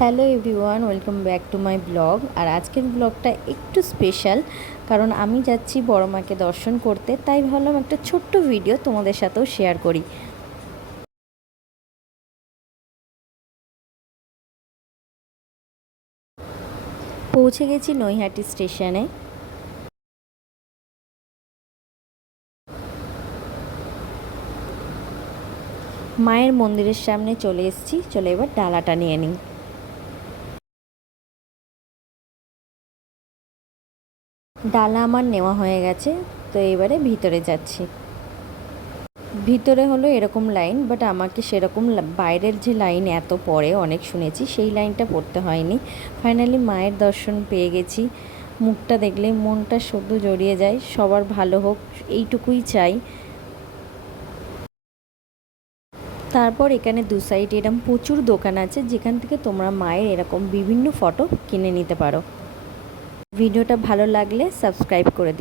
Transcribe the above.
Hello everyone, welcome back to my blog. আর আজকের ব্লগটা একটু স্পেশাল, কারণ আমি যাচ্ছি বড় মাকে দর্শন করতে, তাই ভাবলাম একটা ছোট্ট ভিডিও তোমাদের সাথেও শেয়ার করি। পৌঁছে গেছি নৈহাটি স্টেশনে। মায়ের মন্দিরের সামনে চলে এসেছি, চলে এবার ডালাটা নিয়ে নিই। ডালা আমার নেওয়া হয়ে গেছে, তো এবারে ভিতরে যাচ্ছি। ভিতরে হলো এরকম লাইন, বাট আমাকে সেরকম বাইরের যে লাইন এত পরে অনেক শুনেছি, সেই লাইনটা পড়তে হয়নি। ফাইনালি মায়ের দর্শন পেয়ে গেছি। মুখটা দেখলে মনটা শুধু জড়িয়ে যায়, সবার ভালো হোক এইটুকুই চাই। তারপর এখানে দু সাইডে এরকম প্রচুর দোকান আছে, যেখান থেকে তোমরা মায়ের এরকম বিভিন্ন ফটো কিনে নিতে পারো। ভিডিওটা ভালো লাগলে সাবস্ক্রাইব করে দিও।